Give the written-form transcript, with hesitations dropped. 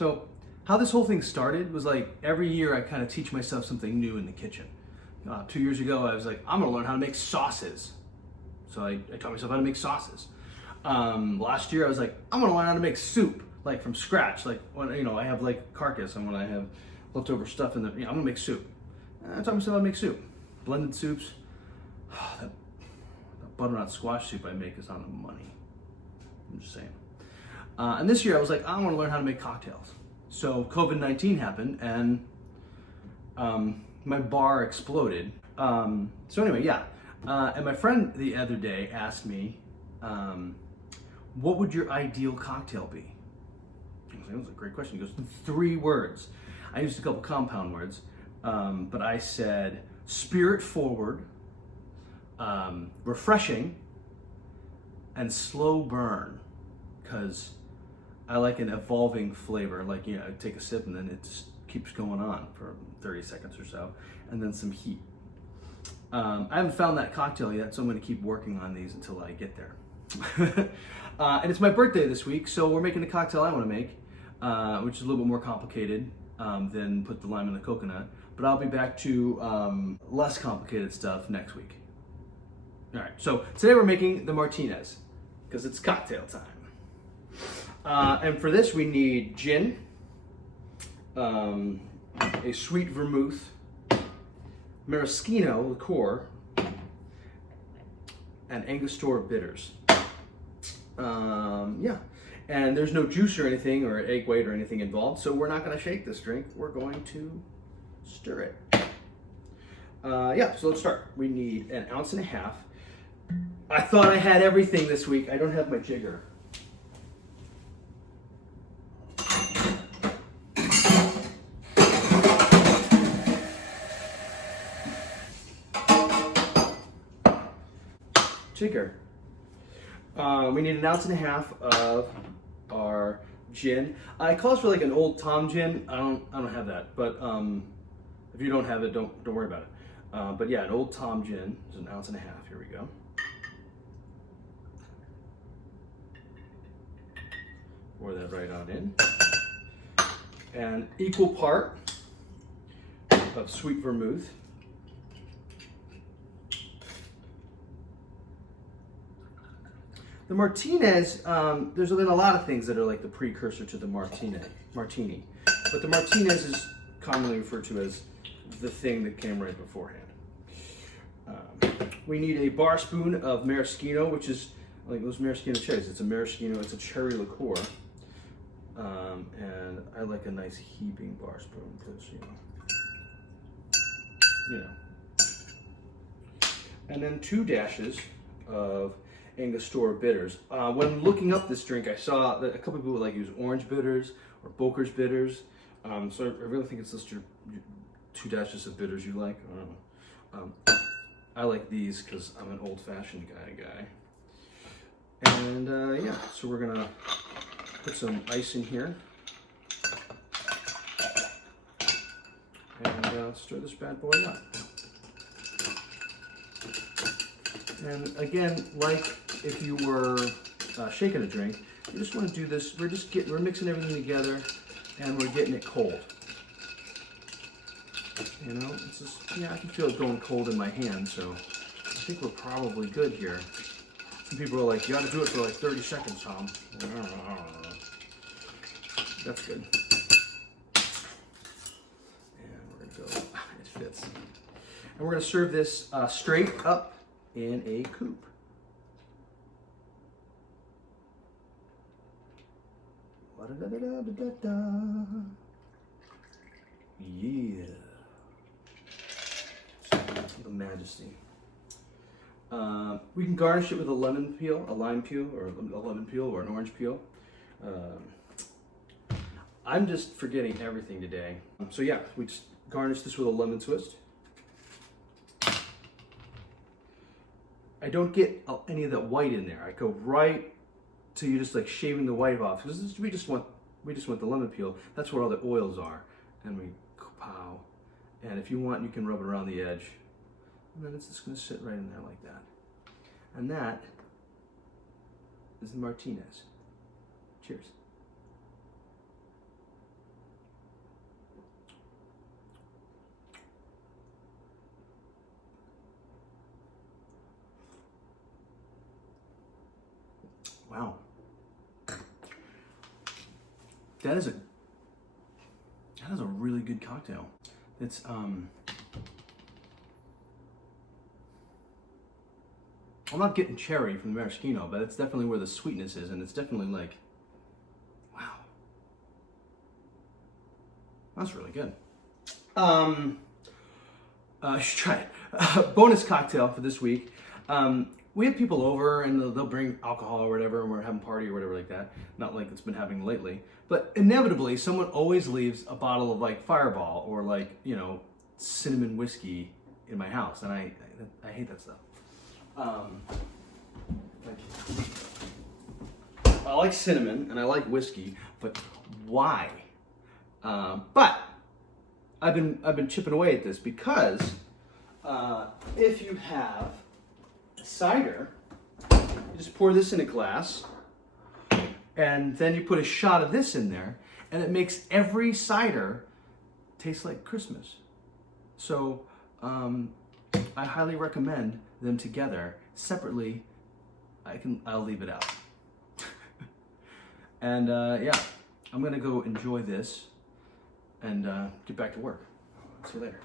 So how this whole thing started was like every year I kind of teach myself something new in the kitchen. 2 years ago I was like, I'm gonna learn how to make sauces. So I taught myself how to make sauces. Last year I was like, I'm gonna learn how to make soup, like from scratch. Like when I have like carcass and when I have leftover stuff in the, I'm gonna make soup. I taught myself how to make soup. Blended soups. That butternut squash soup I make is on the money. I'm just saying. And this year I was like, I want to learn how to make cocktails. So COVID-19 happened and my bar exploded. So anyway, yeah. And my friend the other day asked me, what would your ideal cocktail be? I was like, that was a great question. He goes, 3 words. I used a couple compound words, but I said spirit forward, refreshing, and slow burn, because I like an evolving flavor. Like, I take a sip and then it just keeps going on for 30 seconds or so, and then some heat. I haven't found that cocktail yet, so I'm going to keep working on these until I get there. And it's my birthday this week, so we're making the cocktail I want to make, which is a little bit more complicated than put the lime in the coconut. But I'll be back to less complicated stuff next week. All right, so today we're making the Martinez, because it's cocktail time. And for this we need gin, a sweet vermouth, Maraschino liqueur, and Angostura Bitters. Yeah, and there's no juice or anything or egg white or anything involved, so we're not going to shake this drink. We're going to stir it. Yeah, so let's start. We need 1.5 ounces. I thought I had everything this week. I don't have my jigger. Jigger. We need 1.5 ounces of our gin. It calls for like an Old Tom gin. I don't have that, but if you don't have it, don't worry about it. But yeah, an Old Tom gin is 1.5 ounces. Here we go. Pour that right on in. And equal part of sweet vermouth. The Martinez, there's been a lot of things that are like the precursor to the martini, but the Martinez is commonly referred to as the thing that came right beforehand. We need a bar spoon of maraschino, which is like those maraschino cherries. It's a maraschino, it's a cherry liqueur, and I like a nice heaping bar spoon because you know. And then 2 dashes of Angostura Bitters. When looking up this drink, I saw that a couple people would like use orange bitters or Boker's bitters. So I really think it's just your 2 dashes of bitters you like. I don't know. I like these because I'm an old-fashioned guy. And yeah, so we're gonna put some ice in here and stir this bad boy up. And again, like if you were shaking a drink, you just want to do this. We're mixing everything together, and we're getting it cold. It's just, I can feel it going cold in my hand, so I think we're probably good here. Some people are like, you got to do it for like 30 seconds, Tom. That's good. And we're gonna go. It fits. And we're gonna serve this straight up in a coupe. Yeah. The majesty. We can garnish it with a lime peel, or a lemon peel, or an orange peel. I'm just forgetting everything today. So yeah, we just garnish this with a lemon twist. I don't get any of that white in there. I go right to you just like shaving the white off, because we just want the lemon peel. That's where all the oils are, and we pow. And if you want, you can rub it around the edge, and then it's just going to sit right in there like that. And that is the Martinez. Cheers. Wow. That is a really good cocktail. It's I'm not getting cherry from the maraschino, but it's definitely where the sweetness is, and it's definitely like, wow. That's really good. You should try it. Bonus cocktail for this week. We have people over and they'll bring alcohol or whatever, and we're having a party or whatever like that. Not like it's been happening lately, but inevitably someone always leaves a bottle of like Fireball or like, you know, cinnamon whiskey in my house, and I hate that stuff. I like cinnamon and I like whiskey, but why? But I've been chipping away at this because if you have cider, you just pour this in a glass, and then you put a shot of this in there, and it makes every cider taste like Christmas. So I highly recommend them together. Separately, I'll leave it out. And yeah, I'm gonna go enjoy this and get back to work. See you later.